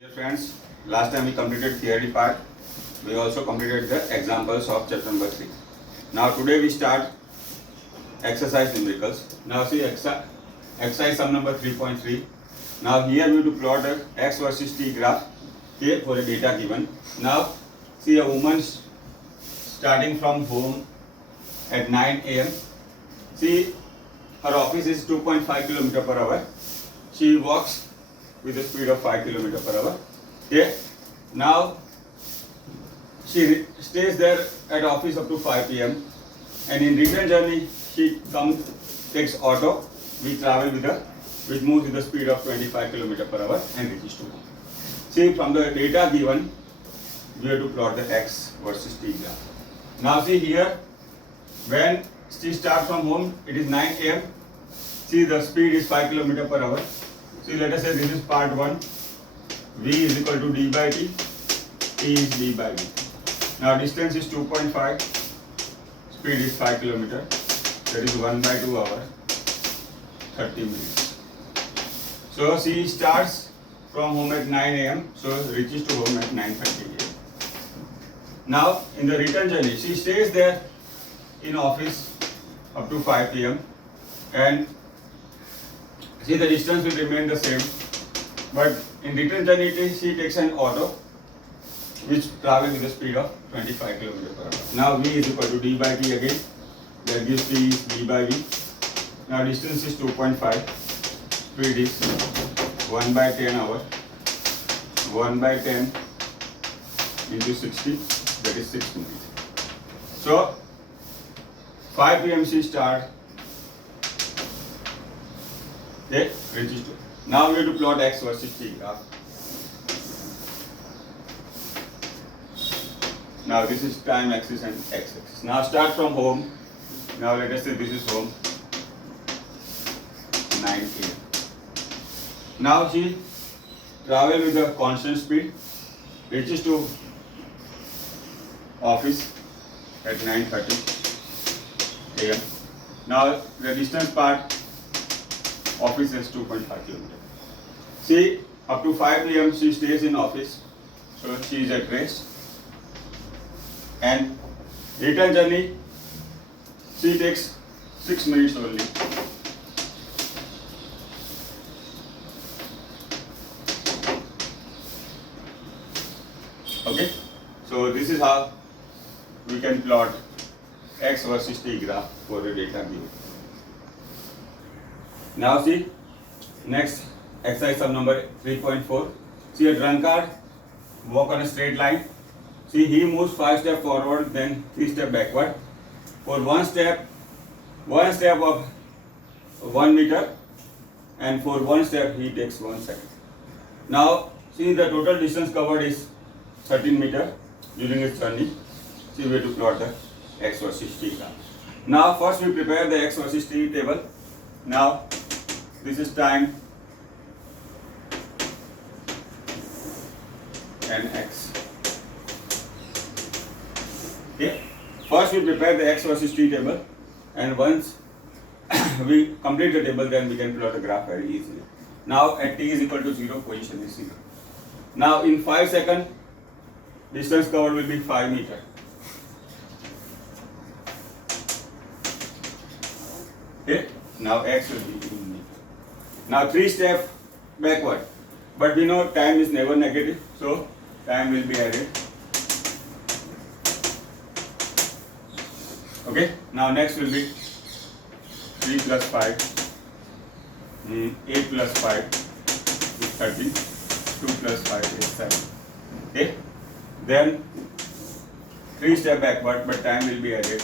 Dear friends, last time we completed theory part. We also completed the examples of chapter number 3. Now today we start exercise numericals. Now see exercise sum number 3.3. Now here we to plot a x versus t graph here for a data given. Now see a woman starting from home at 9 a.m. See her office is 2.5 km per hour. She walks with a speed of 5 km per hour. Okay. Now she stays there at office up to 5 p.m. and in return journey she takes auto. We travel which moves with the speed of 25 km per hour and reaches to home. See, from the data given, we have to plot the x versus t graph. Now see here, when she starts from home, it is 9 a.m. See, the speed is 5 km per hour. See, let us say this is part 1. V is equal to d by t. T is d by v. Now distance is 2.5. Speed is 5 km. That is 1 by 2 hour. 30 minutes. So she starts from home at 9 a.m. So reaches to home at 9:30 a.m. Now in the return journey, she stays there in office up to 5 p.m. and see, the distance will remain the same, but in return journey she takes an auto which travels with a speed of 25 km per hour. Now V is equal to d by t again. That gives T is d by V. Now distance is 2.5. Speed is 1 by 10 hour. 1 by 10 into 60, that is 6 minutes. So 5 p.m. she starts. Okay, register. Now we have to plot x versus t graph. Now this is time axis and x axis. Now start from home. Now let us say this is home. 9 a.m. Now she travels with a constant speed, reaches to office at 9:30 a.m. Now the distance part office is 2.5 km. See, up to 5 p.m. she stays in office, so she is at rest. And return journey, she takes 6 minutes only. Okay, so this is how we can plot x versus t graph for the data given. Now see, next exercise sum number 3.4. See, a drunkard walk on a straight line. See, he moves 5 steps forward, then 3 steps backward. For one step of 1 meter, and for one step he takes 1 second. Now see, the total distance covered is 13 meters during his journey. See, we have to plot the x versus t graph. Now first we prepare the x versus t table. Now this is time and x. Okay. First we prepare the x versus t table, and once we complete the table, then we can plot the graph very easily. Now at t is equal to 0, position is 0. Now in 5 seconds, distance covered will be 5 meters. Okay. Now x will be in meter. Now 3 steps backward, but we know time is never negative, so time will be added. Okay. Now next will be 3 plus 5, 8 plus 5 is 13, 2 plus 5 is 7. Okay. Then 3 steps backward, but time will be added.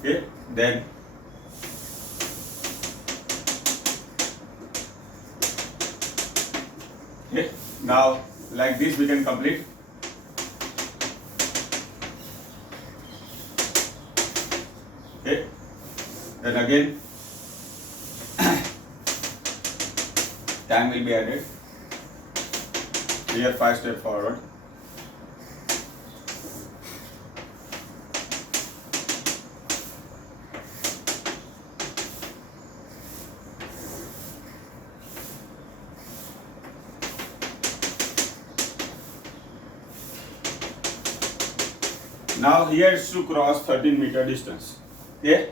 Okay. Then okay. Now like this we can complete. Okay. Then again time will be added. Here 5 steps forward. Now here is to cross 13-meter distance. Okay.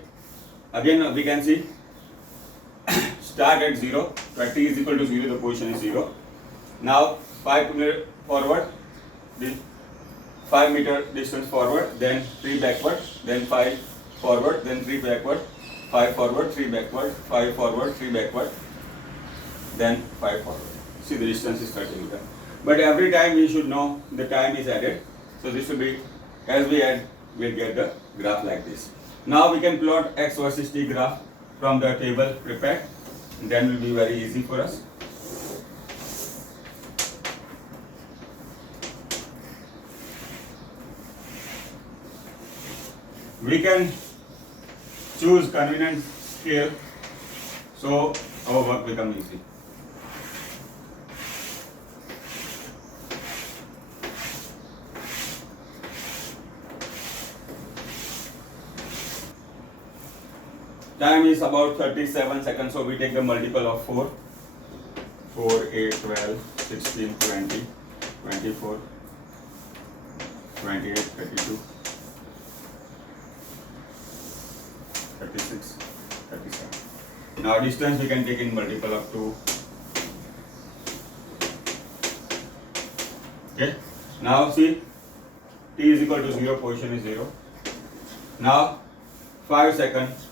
Again we can see start at 0, where t is equal to 0, the position is 0. Now 5 meter forward, 5 meter distance forward, then 3 backward, then 5 forward, then 3 backward, 5 forward, 3 backward, 5 forward, 3 backward, then 5 forward. See, the distance is 30 meter. But every time we should know the time is added. So this will be, as we add, we'll get the graph like this. Now we can plot x versus t graph from the table prepared. Then will be very easy for us. We can choose convenient scale, so our work becomes easy. Time is about 37 seconds, so we take the multiple of 4. 4, 8, 12, 16, 20, 24, 28, 32, 36, 37. Now distance we can take in multiple of 2. Okay. Now see, t is equal to 0, position is 0. Now 5 seconds.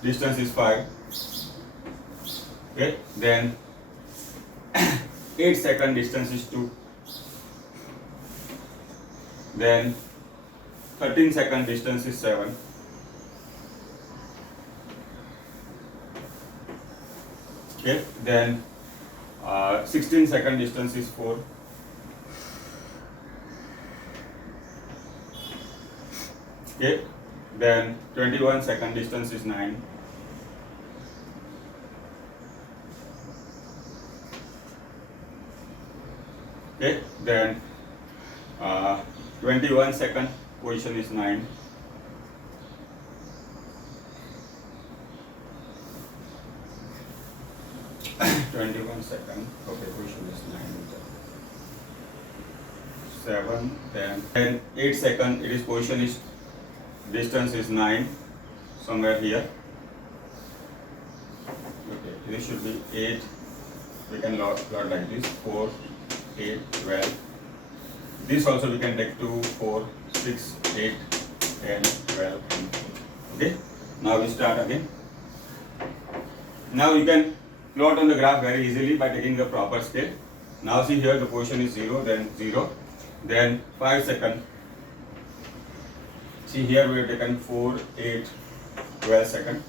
Distance is 5. Okay, then 8 second distance is 2. Then 13 second distance is 7. Okay, then 16 second distance is 4. Okay, then 21 second distance is 9. Okay, then 21 second position is 9. Okay, position is 9. 7, then 8 second, it is position is, distance is 9, somewhere here. Okay, this should be 8, we can plot like this, 4, 8, 12. This also we can take 2, 4, 6, 8, 10, 12, and 4. Okay, now we start again. Now you can plot on the graph very easily by taking the proper scale. Now see here the position is 0, then 0, then 5 second. See here we have taken 4, 8, 12 second.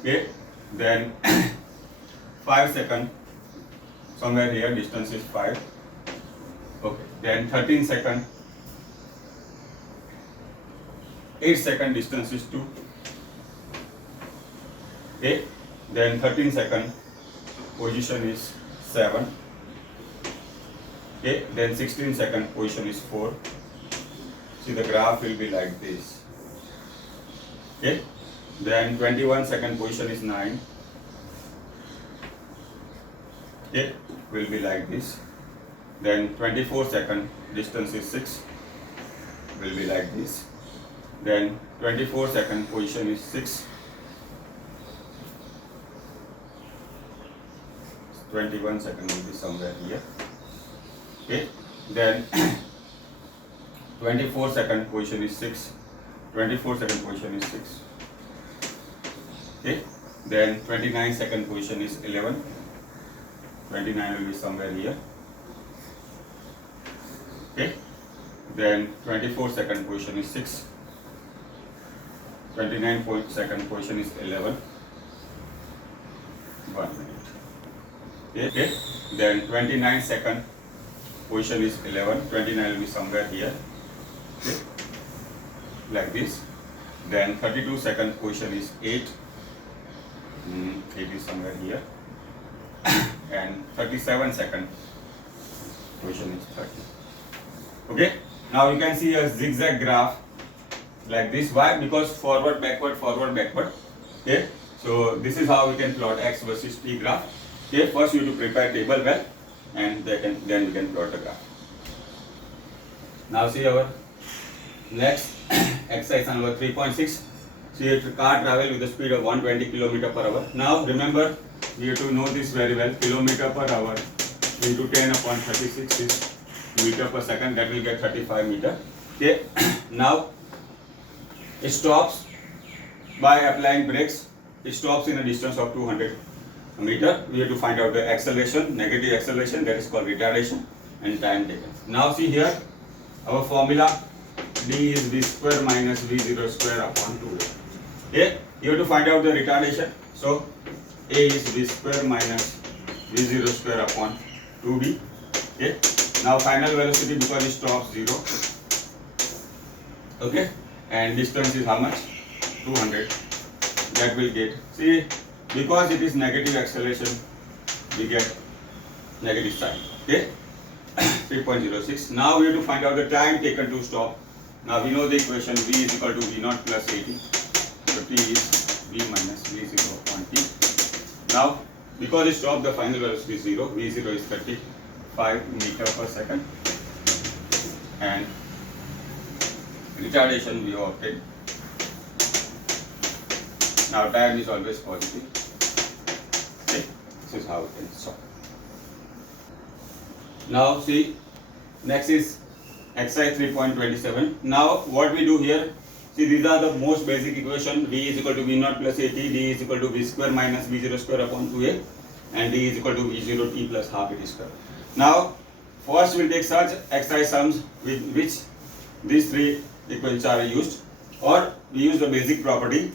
Okay, then 5 second, somewhere here distance is 5. Okay, then 13 second, 8 second distance is 2. Okay, then 13 second, position is 7. Okay, then 16 second, position is 4. See, the graph will be like this. Okay, then 21 second, position is 9. Okay, will be like this. Then 24 second, distance is 6, will be like this. Then 24 second, position is 6. 21 second will be somewhere here. Okay, then 24 second, position is 6. 24 second, position is 6. Okay, then 29 second, position is 11. 29 will be somewhere here. Okay, then 24 second, position is 6. 29 second, position is 11. 1 minute. Okay, then 29 second, position is 11. 29 will be somewhere here. Okay, like this. Then 32 second, position is 8. 8 is somewhere here. And 37 second, position is 30. Okay, now you can see a zigzag graph like this. Why? Because forward, backward, forward, backward. Okay, so this is how we can plot x versus t graph. Okay, first you have to prepare table well, and then we can plot the graph. Now see our Next, exercise number 3.6. So a car travel with a speed of 120 km per hour. Now remember, we have to know this very well. Kilometer per hour into 10 upon 36 is meter per second. That will get 35 meter. Okay. Now it stops by applying brakes. It stops in a distance of 200 meter. We have to find out the acceleration, negative acceleration, that is called retardation, and time taken. Now see here, our formula d is v square minus v0 square upon 2a. Okay, you have to find out the retardation. So a is v square minus v0 square upon 2b. Okay, now final velocity, because it stops 0. Okay, and distance is how much? 200. That will get, see, because it is negative acceleration, we get negative sign. Okay, 3.06. Now we have to find out the time taken to stop. Now we know the equation, v is equal to v naught plus 80. So t is v minus v0 upon t. Now because it stopped, the final velocity is 0. v0 is 35 meter per second, and retardation we have obtained. Now time is always positive. Okay, this is how it can stop. Now see, next is exercise 3.27. Now what we do here, see, these are the most basic equation. V is equal to v naught plus 80, d is equal to v square minus v0 square upon 2a, and d is equal to v0 t plus half it square. Now first we'll take such exercise sums with which these three equations are used, or we use the basic property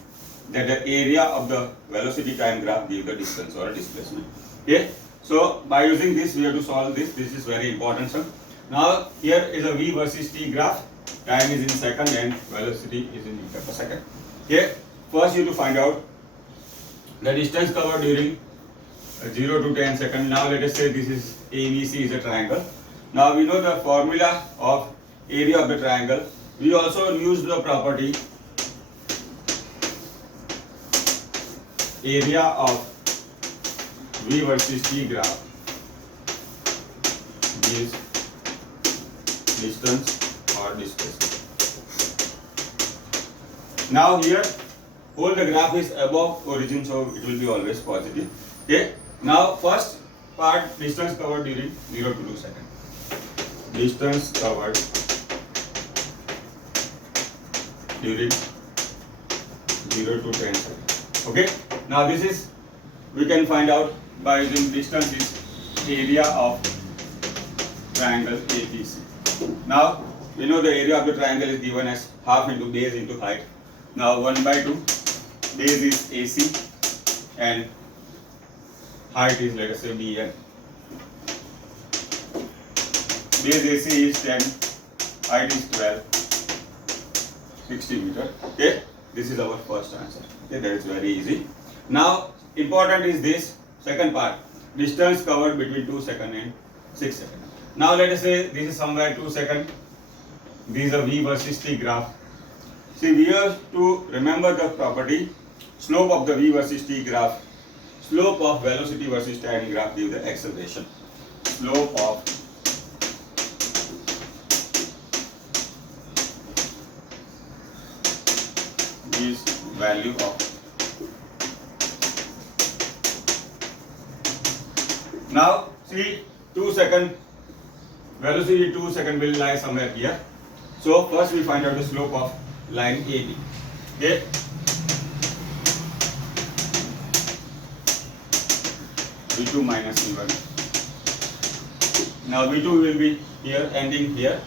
that the area of the velocity time graph gives the distance or displacement. Okay, so by using this we have to solve this. This is very important, sir. Now here is a v versus t graph. Time is in second and velocity is in meter per second. Okay, first you have to find out the distance covered during 0 to 10 seconds. Now let us say this is ABC is a triangle. Now we know the formula of area of the triangle. We also use the property area of v versus t graph is distance or displacement. Now here whole the graph is above origin, so it will be always positive. Okay, now first part, distance covered during 0 to 2 seconds. Distance covered during 0 to 10 seconds. Okay, now this is, we can find out by using distance is area of triangle ABC. Now we know the area of the triangle is given as half into base into height. Now 1 by 2, base is AC and height is, let us say, BN. Base AC is 10, height is 12, 60 meter. Okay, this is our first answer. Okay, that is very easy. Now important is this second part, distance covered between 2 seconds and 6 seconds. Now let us say this is somewhere 2 seconds. This is a v versus t graph. See, we have to remember the property, slope of the v versus t graph, slope of velocity versus time graph gives the acceleration. Slope of is value of. Now see, 2 second velocity 2 second will lie somewhere here. So first we find out the slope of line AB. Okay. V2 minus V1. Now V2 will be here, ending here.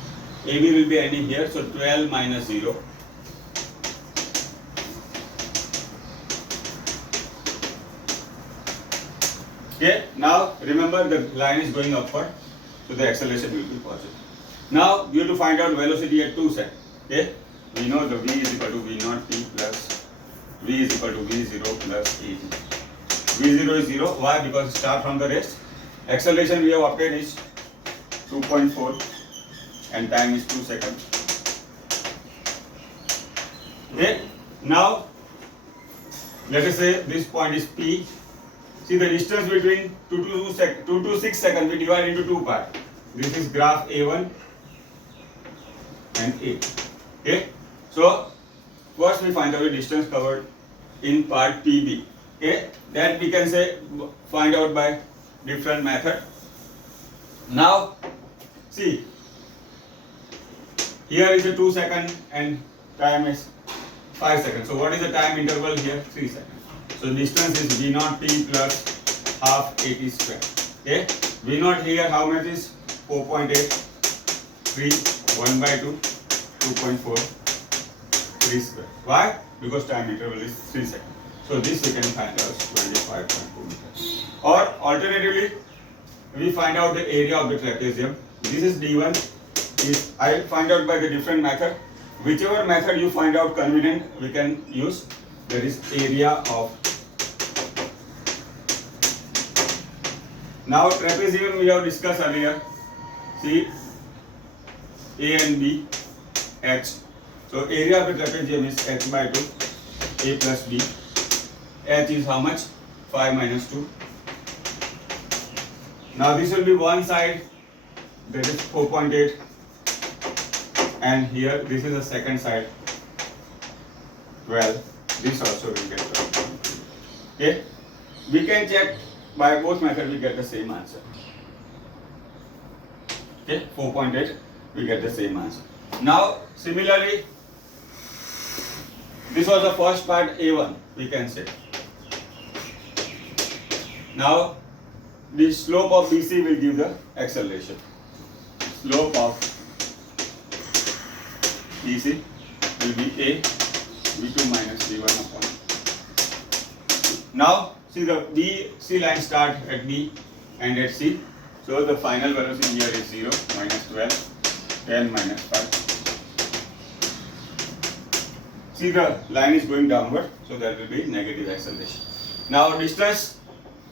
AB will be ending here. So 12 minus 0. Okay. Now remember the line is going upward, so the acceleration will be positive. Now you have to find out velocity at 2 seconds. Okay. We know the v is equal to v naught t plus v is equal to v0 plus at. v0 is 0. Why? Because start from the rest. Acceleration we have obtained is 2.4 and time is 2 seconds. Okay. Now let us say this point is P. See, the distance between 2 to 6 seconds we divide into two parts. This is graph A1 and A. Okay, so first we find out the distance covered in part PB. Okay, that we can say find out by different method. Now see, here is a 2 second and time is 5 seconds. So what is the time interval here? 3 seconds. So distance is V naught T plus half AT square. Okay, V naught here how much is 4.8, 3, 1 by 2, 2.4, 3 square. Why? Because time interval is 3 seconds. So this we can find out 25.2 meters. Or alternatively, we find out the area of the trapezium. This is D1. Is I'll find out by the different method. Whichever method you find out convenient, we can use. There is area of. Now trapezium we have discussed earlier. See, A and B, H. So area of the trapezium is H by 2, A plus B. H is how much? 5 minus 2. Now this will be one side, that is 4.8, and here this is the second side, 12. This also will get 12. Okay, we can check by both methods, we get the same answer. Okay, 4.8, we get the same answer. Now similarly, this was the first part A1, we can say. Now the slope of BC will give the acceleration. Slope of BC will be A V2 minus V1 upon. Now see the BC line start at B and at C. So the final velocity here is 0, minus 12, 10 minus 5. See the line is going downward, so that will be negative acceleration. Now distance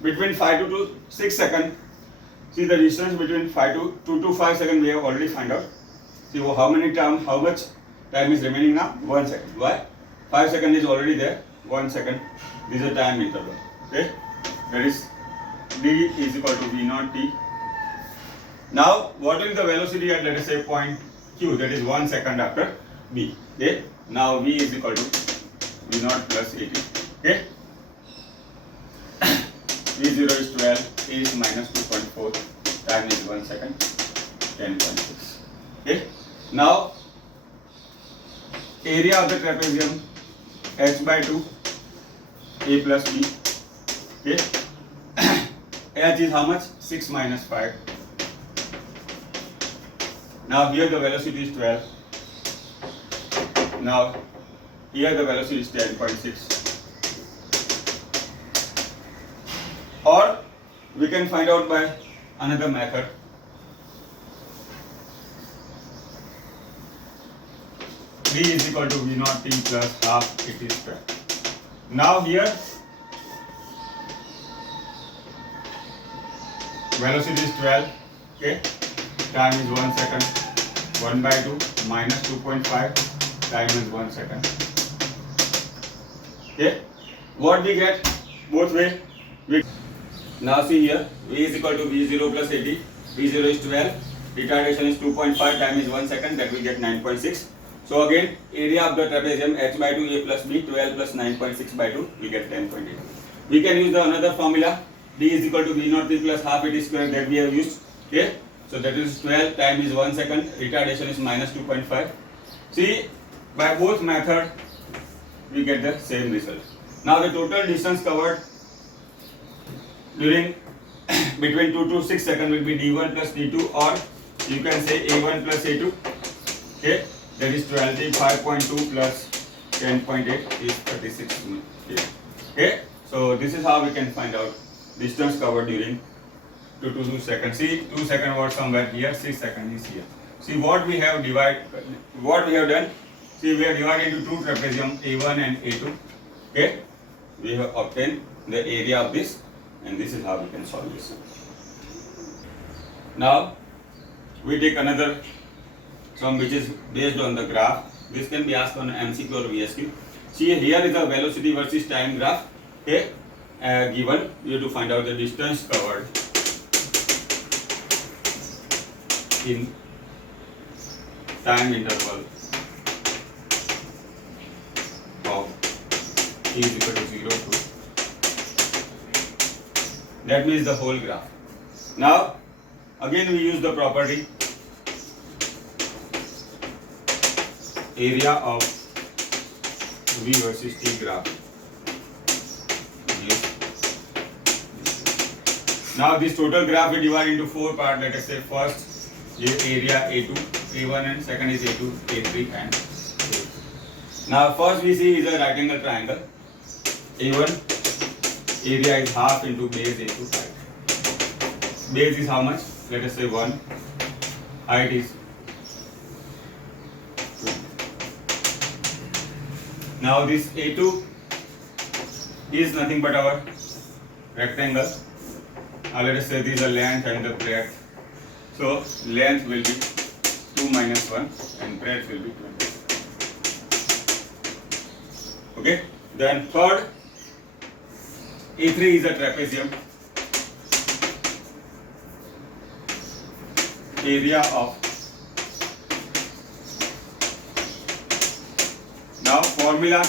between 5 to 6 seconds. See the distance between 2 to 5 seconds we have already found out. See how much time is remaining now? 1 second. Why? 5 seconds is already there. 1 second. This is a time interval. Okay? That is D is equal to V naught T. Now what is the velocity at, let us say, point Q, that is 1 second after B. Okay? Now V is equal to V naught plus AT. Okay? V0 is 12, A is minus 2.4, time is 1 second, 10.6. Okay? Now, area of the trapezium, H by 2, A plus B. Okay? H is how much? 6 minus 5. Now, here the velocity is 12. Now, here the velocity is 10.6. Or we can find out by another method. V is equal to V naught T plus half AT square. Now here velocity is 12. Okay, time is 1 second. 1 by 2 minus 2.5. Time is 1 second. Okay, what we get both way? Now see here, V is equal to V0 plus AT. V0 is 12, retardation is 2.5, time is 1 second, that will get 9.6. So again, area of the trapezium H by 2 A plus B, 12 plus 9.6 by 2, we get 10.8. We can use the another formula, D is equal to V naught T plus half AT square, that we have used. Okay, so that is 12, time is 1 second, retardation is minus 2.5. See, by both method, we get the same result. Now the total distance covered during between 2 to 6 seconds will be D1 plus D2, or you can say A1 plus A2. Okay, that is 25.2 plus 10.8 is 36 meters. Okay, so this is how we can find out distance covered during 2 to 2 seconds. See, 2 seconds was somewhere here, 6 seconds is here. See what we have done. See, we have divided into two trapezium, A1 and A2. Okay, we have obtained the area of this, and this is how we can solve this. Now we take another sum which is based on the graph. This can be asked on MCQ or VSQ. See, here is the velocity versus time graph. Okay, given you have to find out the distance covered in time interval is equal to 0 to. That means the whole graph. Now again we use the property area of V versus T graph. Now this total graph we divide into 4 parts. Let us say first is area A2, A1, and second is A2, A3, and A2. Now first we see is a right angle triangle. A1 area is half into base A2 height. Base is how much? Let us say 1. Height is 2. Now this A2 is nothing but our rectangle. Now let us say this is the length and the breadth. So length will be 2 minus 1 and breadth will be 20. Okay. Then third, A3 is a trapezium. Area of. Now formula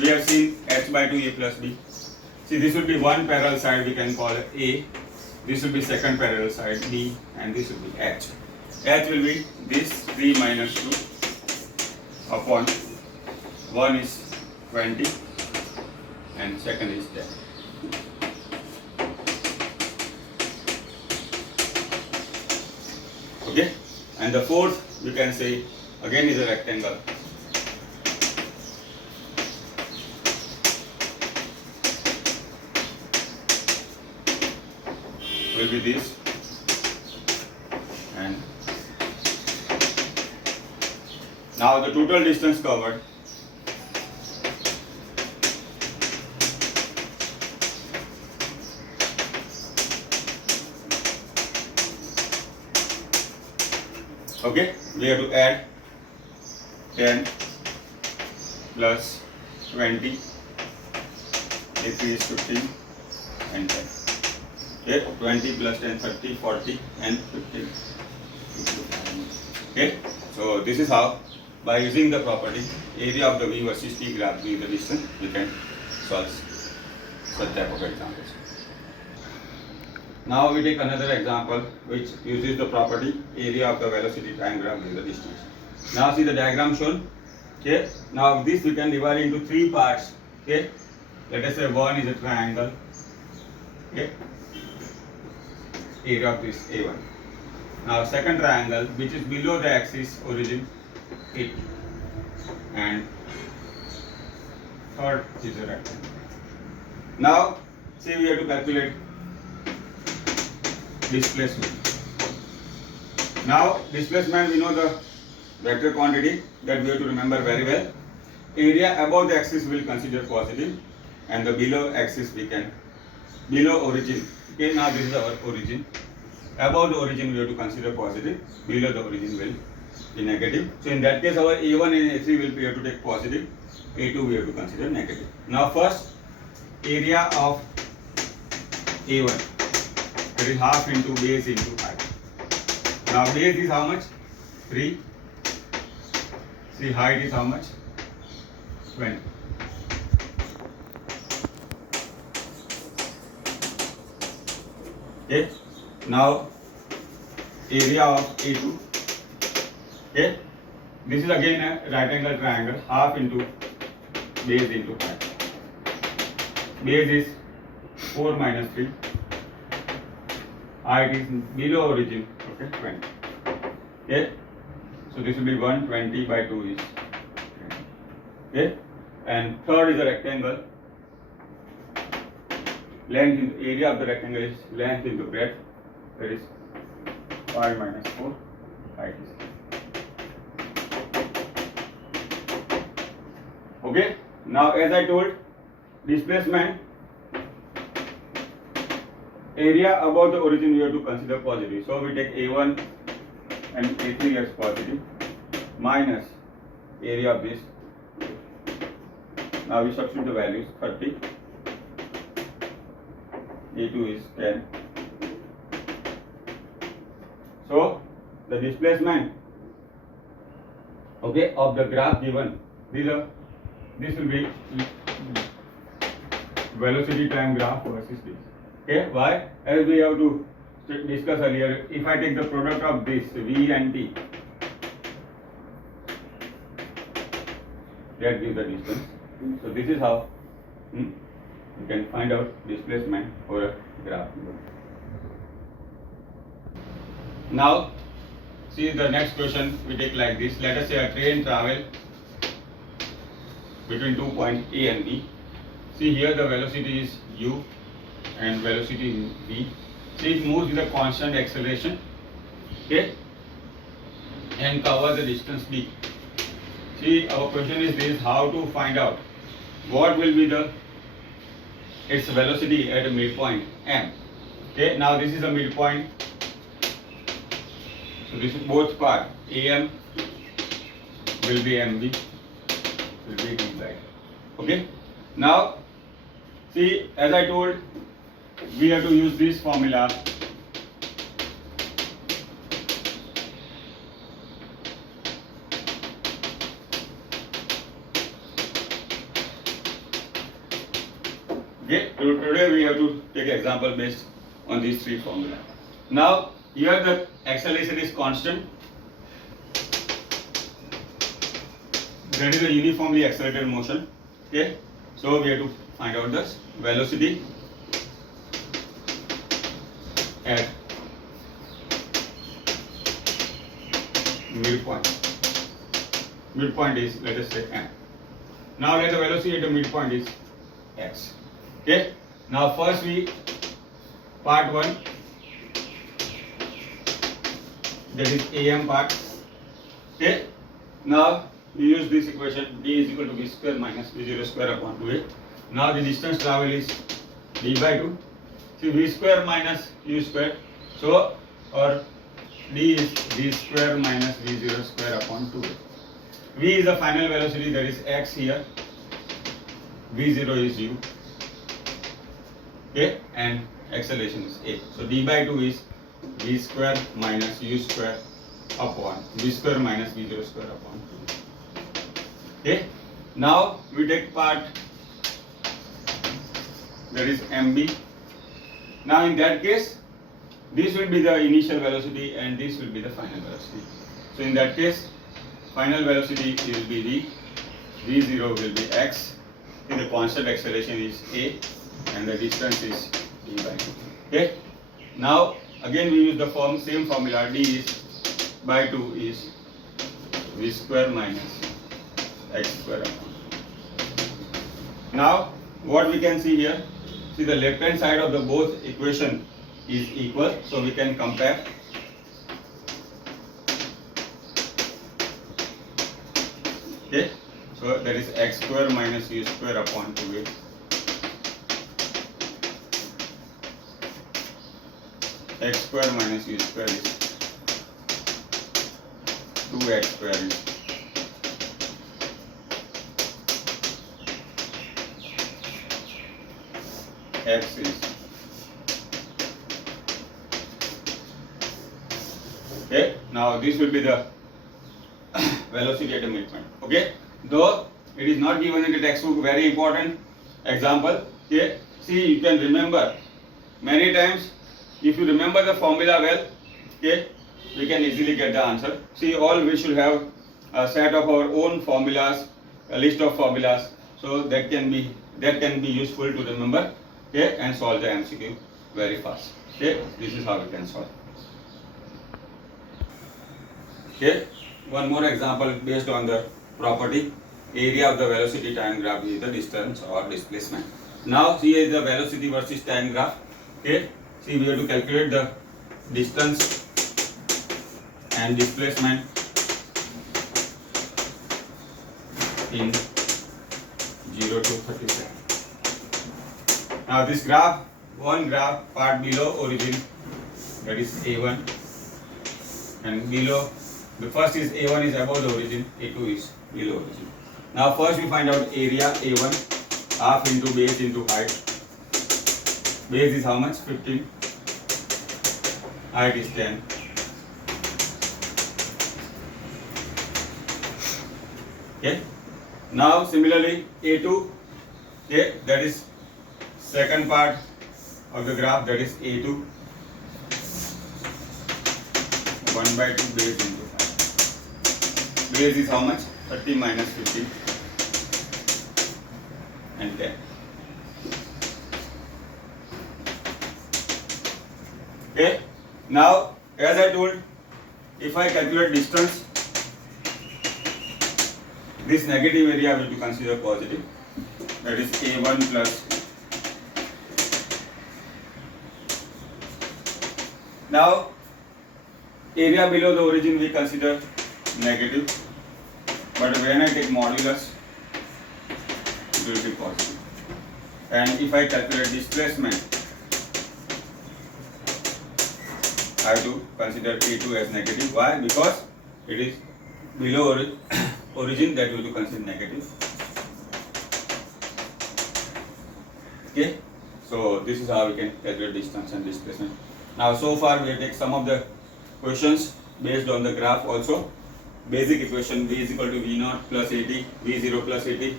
we have seen h by 2 a plus b. See, this will be one parallel side, we can call it A. This will be second parallel side B, and this will be H. H will be this 3 minus 2 upon 1 is 20 and second is 10. Okay, and the fourth we can say again is a rectangle. Will be this and now the total distance covered okay, we have to add 10 plus 20, A3 is 15 and 10. Okay, 20 plus 10, 30, 40 and 15. Okay, so this is how by using the property area of the V versus T graph being the distance we can solve such type of examples. Now we take another example which uses the property area of the velocity time graph being the distance. Now see the diagram shown. Okay, now this we can divide into 3 parts. Okay, let us say one is a triangle. Okay, area of this A1. Now second triangle which is below the axis origin A2 and third is a rectangle. Now see we have to calculate displacement. Now displacement we know the vector quantity that we have to remember very well. Area above the axis we will consider positive and the below axis we can below origin. Okay, now this is our origin. Above the origin we have to consider positive, below the origin will be negative. So in that case our A1 and A3 will be, we have to take positive, A2 we have to consider negative. Now first area of A1, that is half into base into height. Now base is how much? 3. See height is how much? 20. Okay. Now area of A2. Okay. This is again a right angle triangle, half into base into height. Base is 4 minus 3. Height is below origin. Okay, 20. Okay. So this will be 120 by 2 is 20. Okay. And third is a rectangle. Length in area of the rectangle is length into breadth. That is 5 minus 4. Height is. Okay. Now as I told, displacement area above the origin we have to consider positive. So we take A1 and A3 as positive minus area of this. Now we substitute the values 30. A2 is 10. So the displacement, okay, of the graph given, these are this will be velocity time graph versus this. Okay, why? As we have to discuss earlier, if I take the product of this V and T, that gives the distance. So this is how you can find out displacement for a graph. Now, see the next question we take like this. Let us say a train travel between 2 points A and B. See here the velocity is u and velocity is v. See it moves with a constant acceleration, okay, and cover the distance d. See our question is this: how to find out what will be the its velocity at a midpoint m. Okay, now this is a midpoint. So this is both part am will be mv will be implied. Okay. Now see, as I told, we have to use this formula. Okay, today we have to take example based on these three formula. Now here the acceleration is constant. That is a uniformly accelerated motion. Okay, so we have to find out the velocity at midpoint. Midpoint is, let us say, m. Now let the velocity at the midpoint is x. Okay. Now first we part 1, that is am part. Okay. Now we use this equation, d is equal to v square minus v0 square upon 2a. Now the distance travel is d by 2. See, v square minus u square. So or d is v square minus v0 square upon 2a. V is the final velocity, that is x here. v0 is u. Okay, and acceleration is a. So d by 2 is v square minus u square upon v square minus v0 square upon 2. Okay, now we take part, that is mb. Now in that case, this will be the initial velocity and this will be the final velocity. So in that case, final velocity will be v, v0 will be x, and the constant acceleration is a, and the distance is d by 2. Okay. Now again we use the same formula, d is by 2 is v square minus x square upon 2. Now what we can see here, see the left hand side of the both equation is equal, so we can compare. Okay, so that is x square minus u square upon 2a. X square minus u square is 2x square is x is. Okay, now this will be the velocity at the midpoint. Okay, though it is not given in the textbook, very important example. Okay, see, you can remember many times. If you remember the formula well, okay, we can easily get the answer. See, all we should have a set of our own formulas, a list of formulas, so that can be useful to remember. Okay, and solve the MCQ very fast. Okay, this is how we can solve. Okay, one more example based on the property area of the velocity time graph is the distance or displacement. Now here is the velocity versus time graph. Okay, see, we have to calculate the distance and displacement in 0 to 37. Now this graph, one graph part below origin, that is A1, and below, the first is A1 is above the origin, A2 is below origin. Now first we find out area A1, half into base into height. Base is how much? 15. Height is 10. Okay. Now similarly A2, okay, that is second part of the graph, that is A2, 1 by 2 base into 5. Base is how much? 30 minus 15 and 10. Okay, now as I told, if I calculate distance, this negative area I will to consider positive, that is A1 plus. Now area below the origin we consider negative, but when I take modulus it will be positive. And if I calculate displacement, I have to consider A2 as negative. Why? Because it is below origin, that will be considered negative. Okay, so this is how we can calculate distance and displacement. Now so far we have taken some of the questions based on the graph also. Basic equation, V is equal to V0 plus AT, V0 plus AT,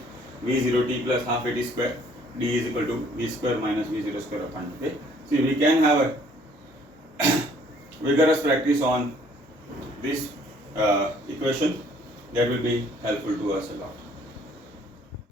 V0t plus half AT square, D is equal to V square minus V0 square upon. Okay, see, we can have a vigorous practice on this equation, that will be helpful to us a lot.